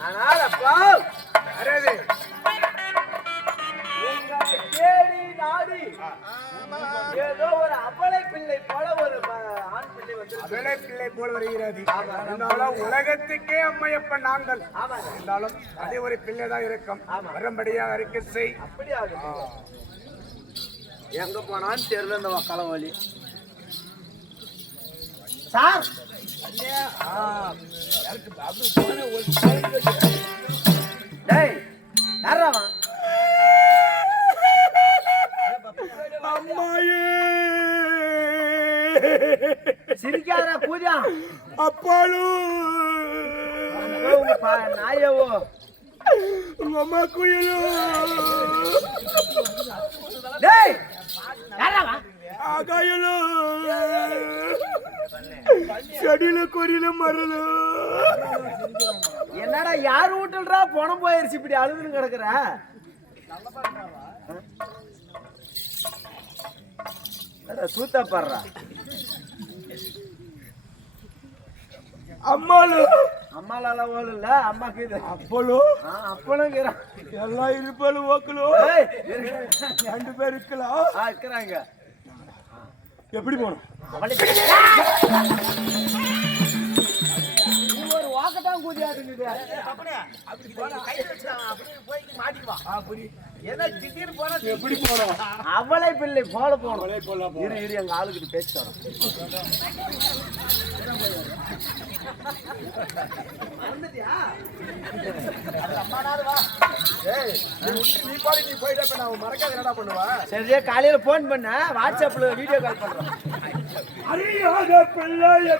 ஆனால் அப்பா அரது உங்களை தேடி நாடி ஏதோ ஒரு அபலை பிள்ளை போல ஒரு ஆண் பிள்ளை வந்து அகலை பிள்ளை போல் வருகிறது. இருந்தாலும் உலகத்துக்கே அம்மையப்பன் நாங்கள். இருந்தாலும் அதே ஒரு பிள்ளை தான் இருக்கும் வரும்படியாக இருக்க செய். எங்க போனான்னு தெரியல இந்த வழி சார் சிரிக்காதடா பூஜா. அப்பாலு. நாயவோ. அம்மா குயிலு. டேய் யாராவா ஆகாயலு. செடியில கொரியில மரலு. என்னடா யார் வீட்டுலடா பணம் போயிருச்சு இப்படி அழுதுன்னு கிடக்குற. சூத்தா பாடுறா. அம்மாலு. அம்மாலால ஓடு இல்ல அம்மாக்கு இது. ஆ, அப்பனுங்கிறான் எல்லாம் இருப்பாலும் ஓக்கலு. ஏய், இருக்கு. ரெண்டு பேர் இருக்கலாம். இருக்கிறாங்க. எப்படி போகணும்? நீ ஒரு வாக்கத்தான் கூட்டியாட்டுங்குது எப்படி போனோம் அவளை பிள்ளை போல போகணும். அவளை போல போ இரு இரு எங்க ஆளுகிட்ட பேசி தரோம் பண்ணுவா? சரியா காலையில போன் பண்ண வாட்ஸ்அப்ல வீடியோ கால் பண்றோம். அறியாத பிள்ளைய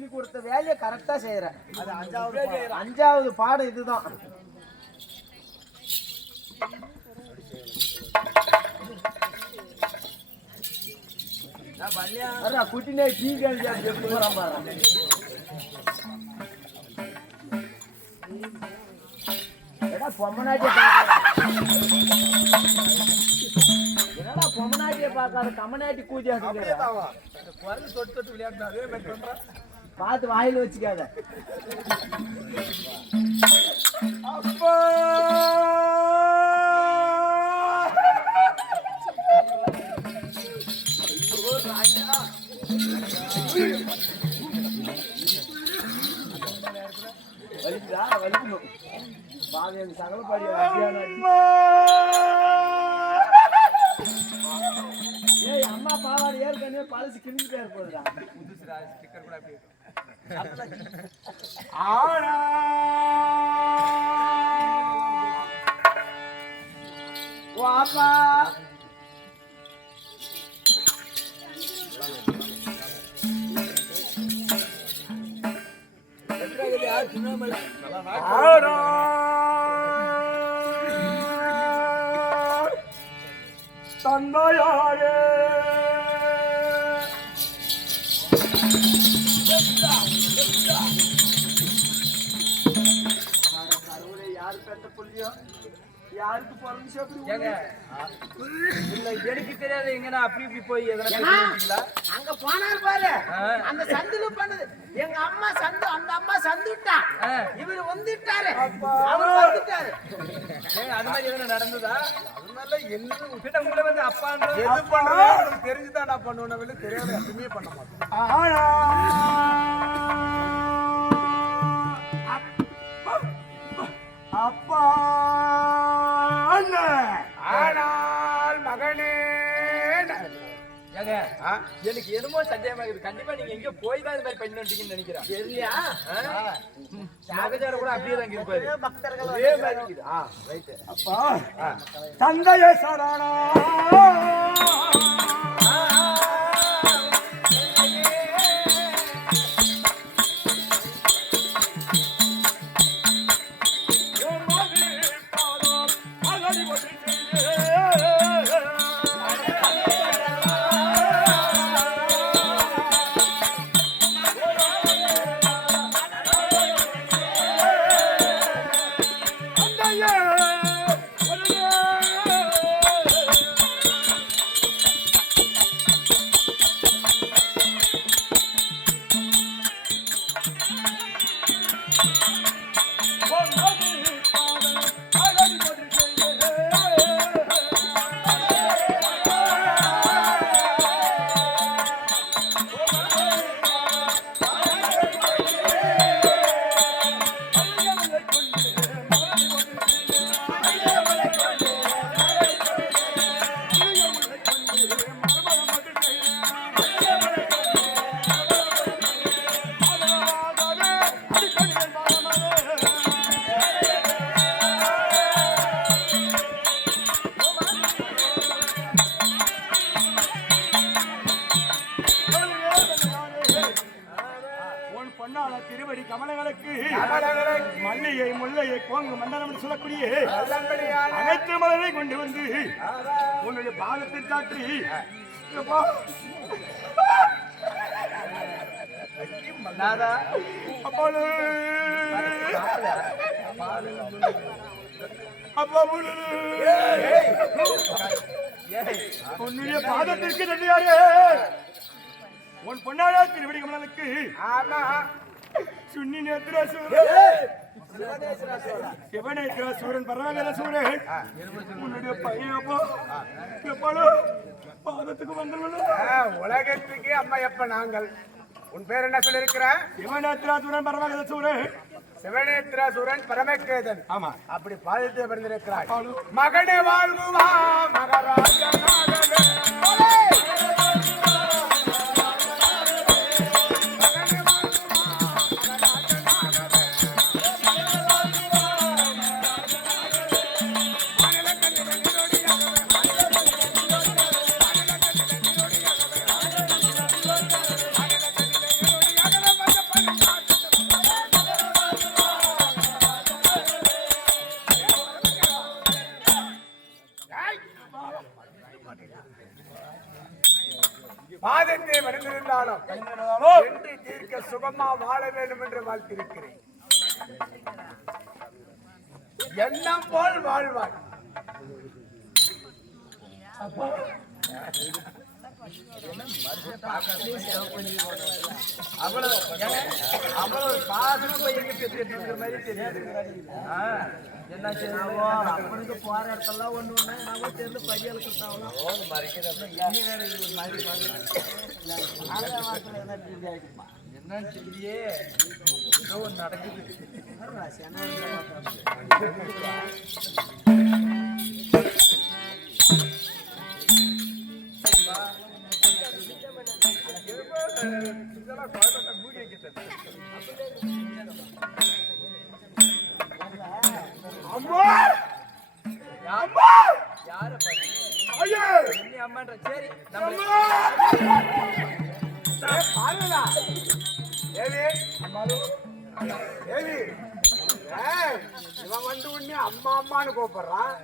சொல்லி கொடுத்த வேலையை கரெக்டா செய்யறேன். அது அஞ்சாவது அஞ்சாவது பாடம் இதுதான். குட்டினே டீ கேள்வி எப்படி பாரு. பொம்மநாட்டிய என்னடா பொம்மநாட்டிய பார்க்காத கம்மநாட்டி கூஜி குரல் தொட்டு தொட்டு பண்றா பார்த்து வாயில் வச்சுக்காத. அப்பா! வலிக்குதா? வலிக்கணும் பாதி அந்த சகல பாடி அம்மா பாவாடு ஏற்கனவே பழசு கிழிஞ்சிட்டே இருப்பதுடா ஆனா வாப்பா ஆனா தந்தையாரே கடவுளே யாருக்கு பிறந்துச்சு அப்படி இல்ல எனக்கு தெரியாது எங்கன்னா அப்படி இப்படி போய் எதனா அங்க போனார் பாரு. அந்த சந்துல பண்ணது. எங்க அம்மா சந்து அந்த அம்மா சந்துட்டா. இவரு வந்துட்டாரு. அவர் வந்துட்டாரு. ஏங்க அது மாதிரி எதனா நடந்ததா? பின்ன உங்களை வந்து அப்பான்ற எது பண்றதோ உனக்கு தெரிஞ்சுதான் நான் பண்ணுவேன் வெளியே தெரியாத எதுவுமே பண்ண மாட்டேன். ஆனா அப்பா. ஆனால் மகனே? எனக்கு என்னமோ சந்தேகமா இருக்குது. கண்டிப்பா நீங்க எங்க போய் தான் இந்த மாதிரி பண்ணி வந்துட்டீங்கன்னு நினைக்கிறேன். மகஜார கூட அப்படியே தான் இருப்பாரு. பக்தர்கள் ஒரே மாதிரி இருக்குது. ஆ ரைட் அப்பா தந்தையே சரணா உன்னுடைய பாதத்திற்கு நன்றியாரே உன் பொன்னாடா திருவடி கமலனுக்கு சுன்னி நேத்திர சிவனேத்திர சூரன் பரமகர சூரன் உன்னுடைய பையன் அப்போ. எப்பாடோ பாதத்துக்கு வந்துள்ளது உலகத்துக்கே அம்மா எப்ப நாங்கள். உன் பேர் என்ன சொல்லிருக்கிற சிவனேத்திர சூரன் பரமகர சூரன். சிவனேத்ராசுரன் பரமகேதன். ஆமா. அப்படி பாதித்து பிறந்திருக்கிறாய் மகனே வாழ்குவா மகராஜனாகவே போல் வாழ்வாய் அவ்வளவு. அவ்வளவு பாசமா இருக்கிற மாதிரி தெரியுது. என்ன செய்யணும்? அப்பனுக்கு போற இடத்தெல்லாம் ஒண்ணு ஒண்ணு. நாம சேர்ந்து பையல் தெரியலையே ஏதோ ஒண்ணு நடக்குது. அம்மா! அம்மா யார பாரு ஐயே நீ அம்மான்ற சரி நம்ம பாருடா. ஏவி. ஏவி. ஏய், இவன் வந்து உடனே அம்மா அம்மான்னு கூப்பிடுறான்.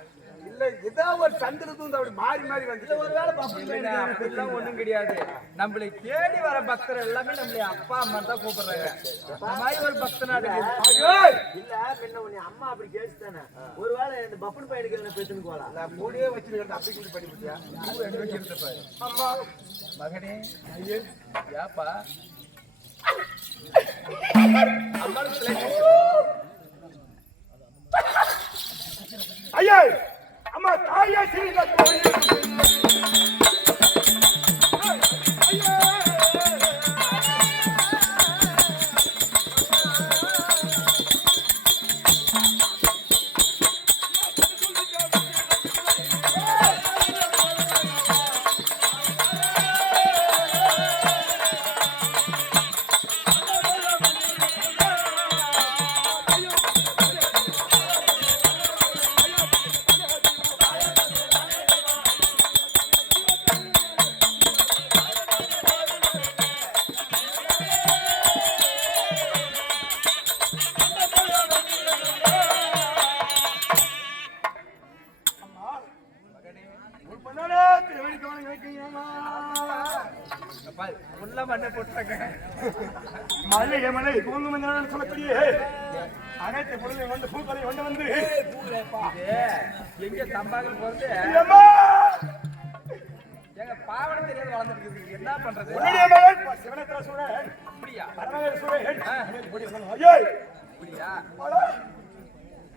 இல்ல ஏதோ ஒரு சந்திர தூந்து அப்படி மாறி மாறி வந்து ஒருவேளை பப்பு இல்லைங்க, அப்படிலாம் ஒண்ணும் கிடையாது. நம்மளை தேடி வர பக்தர் எல்லாமே நம்மளை அப்பா அம்மா தான் கூப்பிடுறாங்க. அந்த மாதிரி ஒரு பக்தனா இல்ல. முன்ன உன்னை அம்மா அப்படி கேட்டுதானே ஒருவேளை இந்த பப்புனு பையனுக்கு எதனா பேத்துன்னு போலாம். நான் கூடயே வச்சிருக்கிறேன் அப்படி கூடி பண்ணி விட்டியா அம்மா. மகனே ஏப்பா. அம்மாளுக்கு ஐயா அம்மா தாயே சிரிக்க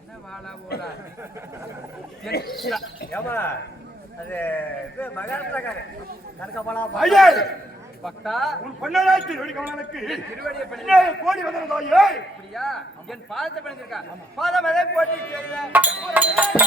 என்ன வாழா ஓடா ஐயே! பக்தா? உன் பொன்னராட்சி வெடிக்கவனுக்கு திருவடியை பண்ணி. கோடி! அப்படியா? என் பாதத்தை பண்ணிருக்கா பாதம் அதே போட்டி செய்த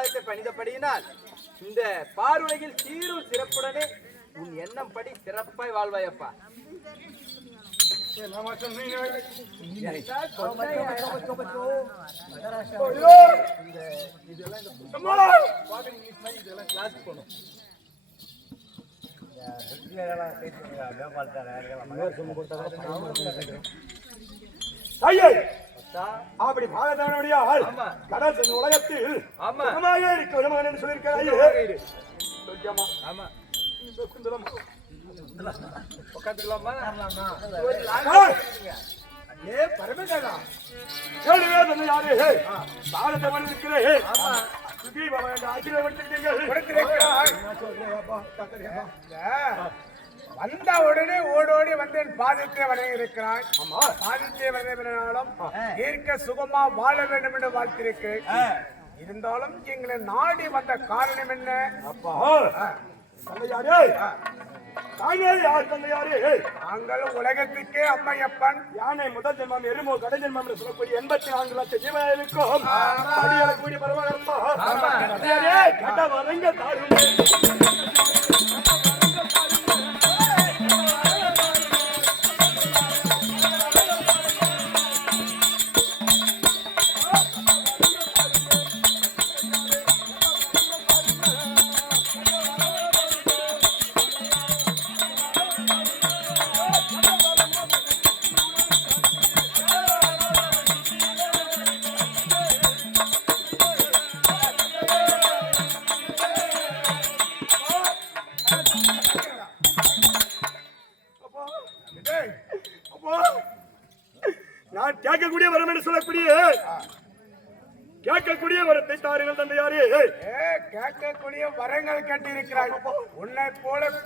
பாதத்தை பணிந்தபடியினால் இந்த பார்வையில் சீரும் சிறப்புடனே உன் எண்ணம் படி சிறப்பாய் வாழ்வாயப்பா நாம ஐயோ! அப்படி பாகத்தானுடைய ஆள் ஆமா. கடல் சென்ற உலகத்தில் ஆமா. சுகமாக இருக்க விடுமான் என்று சொல்லியிருக்கிறாய். சொல்லியாமா ஆமா. குந்தலம் உட்காந்துக்கலாமா? ஏ பரமேஸ்வரா. கேளுவே தந்தை யாரு? பாரத மனிதர்களே ஆமா. சுகி பாபா என்ற ஆசீர்வாதம் கொடுத்திருக்கிறாய். வந்த உடனே ஓடோடி வந்தேன் பாதத்தை வணங்கி இருக்கிறாய் ஆமா. பாதத்தை வணங்கினாலும் தீர்க்க சுகமா வாழ வேண்டும் என்று வாழ்த்திருக்கிறேன் இருந்தாலும் எங்களை நாடி வந்த காரணம் என்ன? அப்பா. நாங்கள் உலகத்துக்கே அம்மையப்பன். யானை முதல் ஜென்மம் எருமோ கடை ஜென்மம் என்று சொல்லக்கூடிய எண்பத்தி நான்கு லட்சம் ஜீவனுக்கும் அடியளக்கூடிய பரமாகரப்பா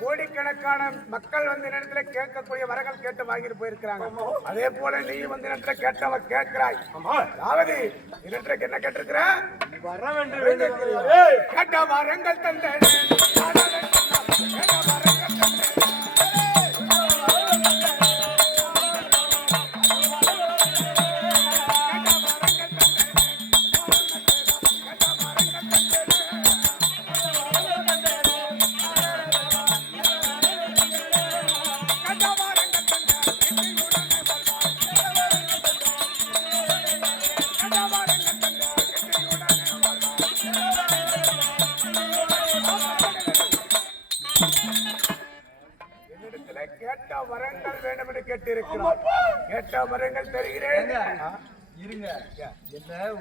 கோடிக்கணக்கான மக்கள் வந்து இடத்துல கேட்கக்கூடிய வரங்கள் கேட்டு வாங்கிட்டு போயிருக்கிறாங்க. அதே போல நீ வந்து இடத்துல கேட்டவ கேட்கிறாய். அதாவது இடத்துல என்ன கேட்டிருக்கிற? என்று வேண்டும். கேட்ட வரங்கள் தந்தேன். கேட்ட வரங்கள் வேண்டும் என்று கேட்டிருக்கிறார் கேட்ட வரங்கள் தருகிறேன். இருங்க. என்ன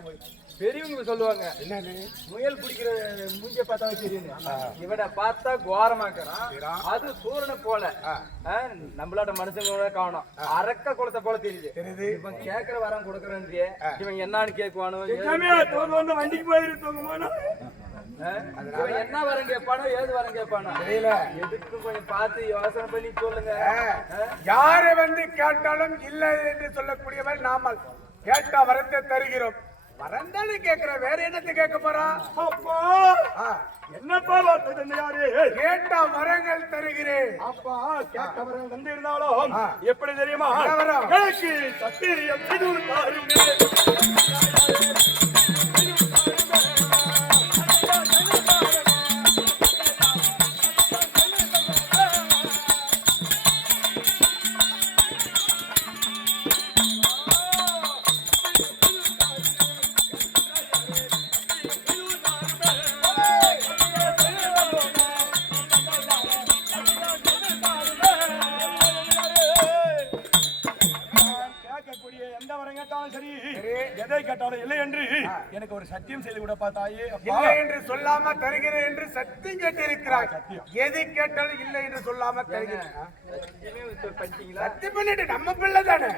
பெரியவங்க சொல்லுவாங்க என்னன்னு முயல் பிடிக்கிற மூஞ்ச பார்த்தா தெரியும் இவனை பார்த்தா கோரமாக்குறான். அது சூரனை போல. ஆ, நம்மளோட மனுஷங்களோட காணும். அரக்க குளத்தை போல தெரியுது. தெரியுது. இவன் கேக்குற வரம் கொடுக்கறன்றியே. இவன் என்னன்னு வந்து வண்டிக்கு போயிரு? இவன் என்ன வரம் கேட்பானோ ஏது வரம் கேட்பானோ? தெரியல. எதுக்கும் கொஞ்சம் பார்த்து யோசனை பண்ணி சொல்லுங்க? யாரு வந்து கேட்டாலும் இல்லை என்று சொல்லக்கூடியவர் நாமல். கேட்ட வரத்தை தருகிறோம். வரந்தானே கேட்கிற வேற என்னத்தை கேட்க போறா? அப்பா! ஆ, என்னப்பா வார்த்தை கேட்ட வரங்கள் தருகிறேன். அப்பா கேட்டவர்கள் வந்து இருந்தாலும். எப்படி தெரியுமா? கேட்டாலும் சரி எதை கேட்டாலும் இல்லை என்று எனக்கு ஒரு சத்தியம் செய்து கூட பார்த்தாயே இல்லை என்று சொல்லாம தருகிறேன் என்று சத்தியம் கேட்டிருக்கிறாய். சத்தியம். எதை கேட்டாலும் இல்லை என்று சொல்லாம தருகிறேன். சத்தியம் பண்ணிட்டு நம்ம பிள்ளை தானே.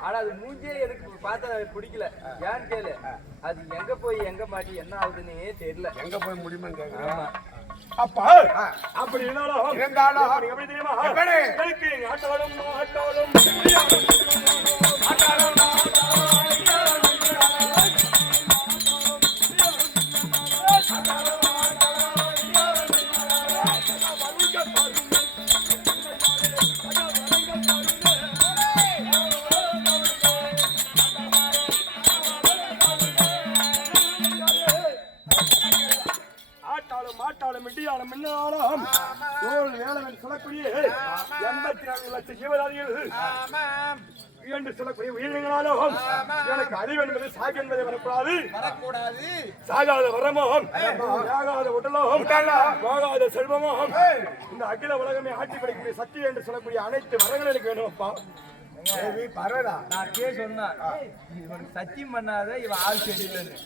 ஆனா அது மூஞ்சே எனக்கு பார்த்தா பிடிக்கல. ஏன்னு கேளு. அது எங்க போய் எங்க மாட்டி என்ன ஆகுதுன்னே தெரியல. எங்க போய் ஆமா. அப்பா அப்படி இருந்தாலும் இருந்தாலும் எப்படி தெரியுமா? ஆட்டாலும் சொல்லக்கூடிய உயிரினங்களாலும் எனக்கு அறிவு என்பது சாகு என்பதை வரக்கூடாது வரக்கூடாது சாகாத வரமும் சாகாத உடலும் போகாத செல்வமும் இந்த அகில உலகமே ஆட்சி படைக்கக்கூடிய சக்தி என்று சொல்லக்கூடிய அனைத்து வரங்களும் எனக்கு வேணும் அப்பா. நான் கே சொன்னேன். இவனுக்கு சத்தியம் பண்ணாத இவன் ஆள் செடியிலன்னு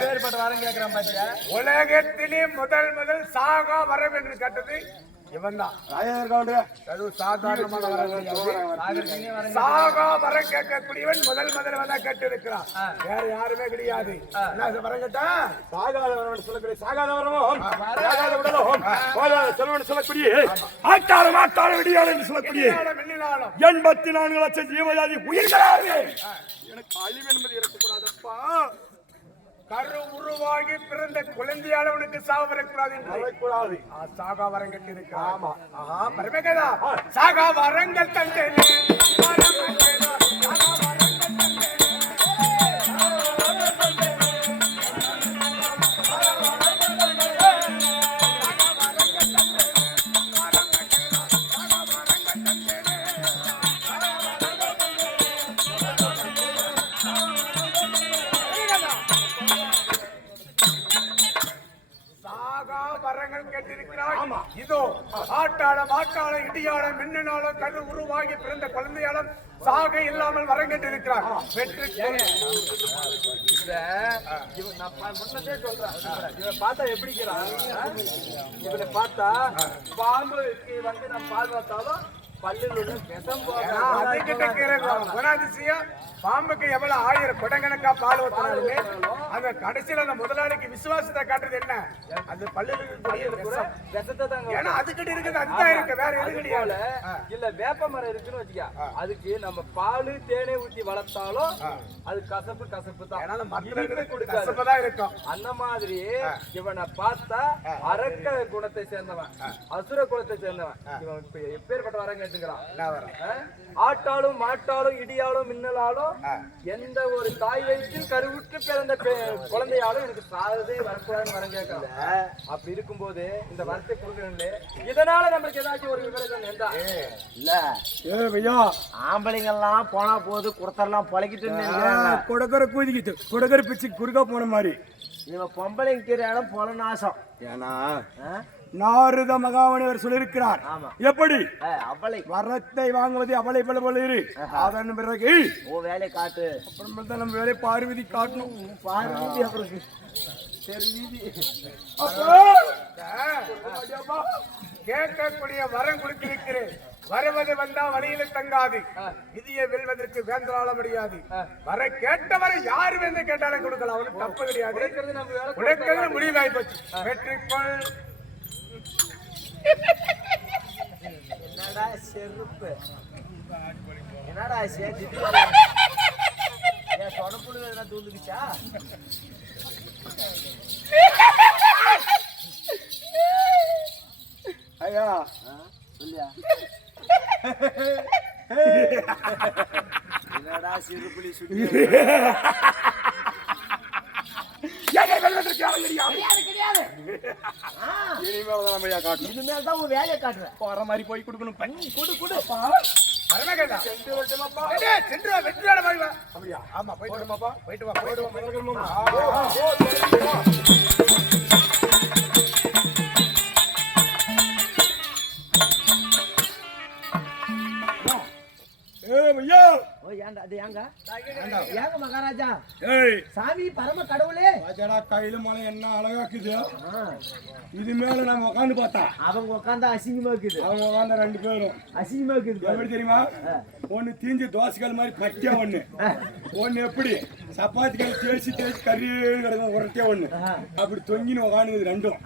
பேர்பட்ட வரம் கேட்கறான் பாத்தியா? உலகத்திலே முதல் முதல் சாகா வரம் என்று கேட்டது இவன் தான் சாகா வரம் கேட்கக்கூடியவன் முதல் முதல் வந்தா கேட்டிருக்கிறான். வேற யாருமே கிடையாது. என்ன வரம் கேட்டா? சாகாத வரம் என்று சொல்லக்கூடிய சாகாத என்று சொல்லக்கூடிய ஆட்டாலும் ஆட்டாலும் இடியாலும் என்று சொல்லக்கூடிய எண்பத்தி நான்கு லட்சம் ஜீவஜாதி உயிர்களாக எனக்கு அழிவு என்பது இருக்கக்கூடாதப்பா. கரு உருவாகி பிறந்த குழந்தையானவனுக்கு சாவு வரக்கூடாது என்று. வரக்கூடாது. ஆ, சாகா வரம் கட்டியிருக்கிறான் ஆமா. ஆஹா பரமேகதா சாகா வரங்கள் தந்தேனே. மின்னனாலும் கண் உருவாகி பிறந்த குழந்தையாலும் சாக இல்லாமல் வரங்கட்டு இருக்கிறார் வெற்றி முன்னதே சொல்றேன். இவன் பார்த்தா எப்படி இவனை பார்த்தா பாம்புக்கு வந்து நம்ம பால் பார்த்தாலும் குணாதிசயம் பாம்புக்கு எவ்வளவு ஆயிரம் குடங்கணக்கா பால் ஊத்தினாலுமே அந்த கடைசியில அந்த முதலாளிக்கு விசுவாசத்தை காட்டுறது என்ன? அது பல்லில் இருக்கக்கூடிய ஏன்னா அதுக்கிட்ட இருக்குது அதுதான் இருக்கு வேற எது கிடையாது இல்ல வேப்ப மரம் இருக்குன்னு வச்சுக்க அதுக்கு நம்ம பால் தேனே ஊத்தி வளர்த்தாலும் அது கசப்பு கசப்பு தான் மரத்துல கசப்புதான் இருக்கும் அந்த மாதிரி இவனை பார்த்தா அரக்க குணத்தை சேர்ந்தவன் அசுர குணத்தை சேர்ந்தவன் இவன் இப்ப எப்பேற்பட்ட வரங்க கேட்டுக்கிறான். என்ன வரம்? ஆட்டாலும் மாட்டாலும் இடியாலும் மின்னலாலும் எந்த ஒரு தாய் வயிற்றில் கருவுற்று பிறந்த பெ- குழந்தையாலும் எனக்கு சாததே வரக்கூடாதுன்னு வரம் கேட்கறான். அப்படி இருக்கும்போது இந்த வரத்தை கொடுக்கணும்ல. இதனால நம்மளுக்கு ஏதாச்சும் ஒரு விபரீதம் என்றா இல்ல. ஏ ஐயா ஆம்பளைங்கெல்லாம் போனா போது கொடுத்தரலாம் பொழைக்கிட்டு நினைக்கிறாங்க கொடுக்கற கூதிக்கிட்டு. கொடுக்கற பிச்சு குறுக்கா போன மாதிரி. இவன் பொம்பளைங்க கீரை இடம் பொல நாசம். ஏன்னா ஆ? நாரத மகாமணிவர் சொல்லியிருக்கிறார். எப்படி? வரத்தை வாங்குவது அவளை போல போல இரு. அதன் பிறகு ஓ வேலையை காட்டு. அப்புறம் நம்ம வேலை பார்வதி காட்டணும் பாரு வீதி அப்புறம் சரி வீதி கேட்கக்கூடிய வரம் கொடுத்திருக்கிறேன். வருவது வந்தா வழியில தங்காது. விதியை வெல்வதற்கு வேந்தரால முடியாது. வர கேட்டவரை யாரு வந்து கேட்டாலும் கொடுக்கலாம். அவனுக்கு தப்பு கிடையாது. இருக்கிறது நம்ம வேலை உனக்கு முடிவாய் போச்சு வெற்றிக்கொள் என்னடா செருப்பு? என்னடா சேர்த்து ஏன் சொடப்புழு எதனா தூந்துக்குச்சா? ஐயா? சொல்லியா? என்னடா சிறுப்புலி சுத்தி இனிமேல் தான் உன் வேலையை காட்டுறேன். போற மாதிரி போய் கொடுக்கணும் பண்ணி கொடு கொடு. அப்படியா? ஆமா போயிட்டு போயிட்டு வா போயிட்டு வா. ஏங்க? ஏய். சாமி பரம கடவுளே. ராஜாடா கையில மலை என்ன அழகாக்குது? இது மேல நம்ம உட்காந்து பார்த்தா. அவங்க உட்காந்தா அசிங்கமா இருக்குது. அவங்க உட்காந்த ரெண்டு பேரும். அசிங்கமா இருக்குது. எப்படி தெரியுமா? ஒண்ணு தீஞ்சு தோசைகள் மாதிரி பட்டியா ஒண்ணு. ஒண்ணு எப்படி? சப்பாத்திகள் தேய்ச்சி தேய்ச்சி கறி கிடக்கும் உரட்டியா ஒண்ணு. அப்படி தொங்கின்னு உட்காந்துக்குது ரெண்டும்.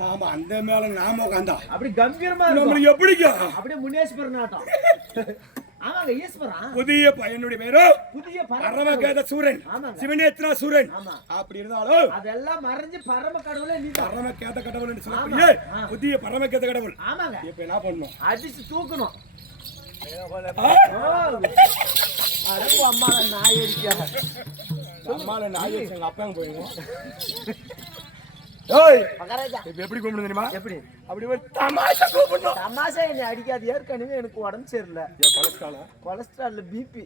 நாம அந்த மேல நாம உட்காந்தா அப்படி கம்பீரமா நம்மளுக்கு எப்படிக்கும் அப்படியே முன்னேஸ்வரன் ஆட்டம் ஆமாங்க ஈஸ்வரன் புதிய பையனுடைய பேரோ புதிய பரம பரமகேத சூரன். சிவனேத்ரா சூரன். அப்படி இருந்தாலும் அதெல்லாம் மறைஞ்சு பரம கடவுளே நீ பரமகேத கடவுள் என்று ஆமா. சொல்லக்கூடிய. புதிய பரமகேத கடவுள். ஆமாங்க. இப்ப என்ன பண்ணும்? அடிச்சு தூக்கணும். ஆ? அடங்கு அம்மா நாய் அடிக்க அம்மால நாய் வச்சு எங்க மகாராஜா இப்ப எப்படி கூப்பிடுங்க தெரியுமா? எப்படி? அப்படி ஒரு தமாஷா கூப்பிடணும் தமாஷா என்னை அடிக்காது. ஏற்கனவே எனக்கு உடம்பு சரியில்லை. கொலஸ்ட்ராலா கொலஸ்ட்ரால் பிபி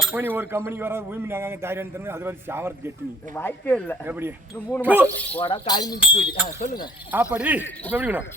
எப்ப நீ ஒரு கம்பெனிக்கு வர ஊமி நாங்க தைரியம் தரணும் அது வரை சாவரத்து கெட்டு நீ. வாய்ப்பே இல்லை. எப்படி? மூணு மாசம். காய் மிஞ்சி சொல்லுங்க. அப்படி இப்ப எப்படி வேணும்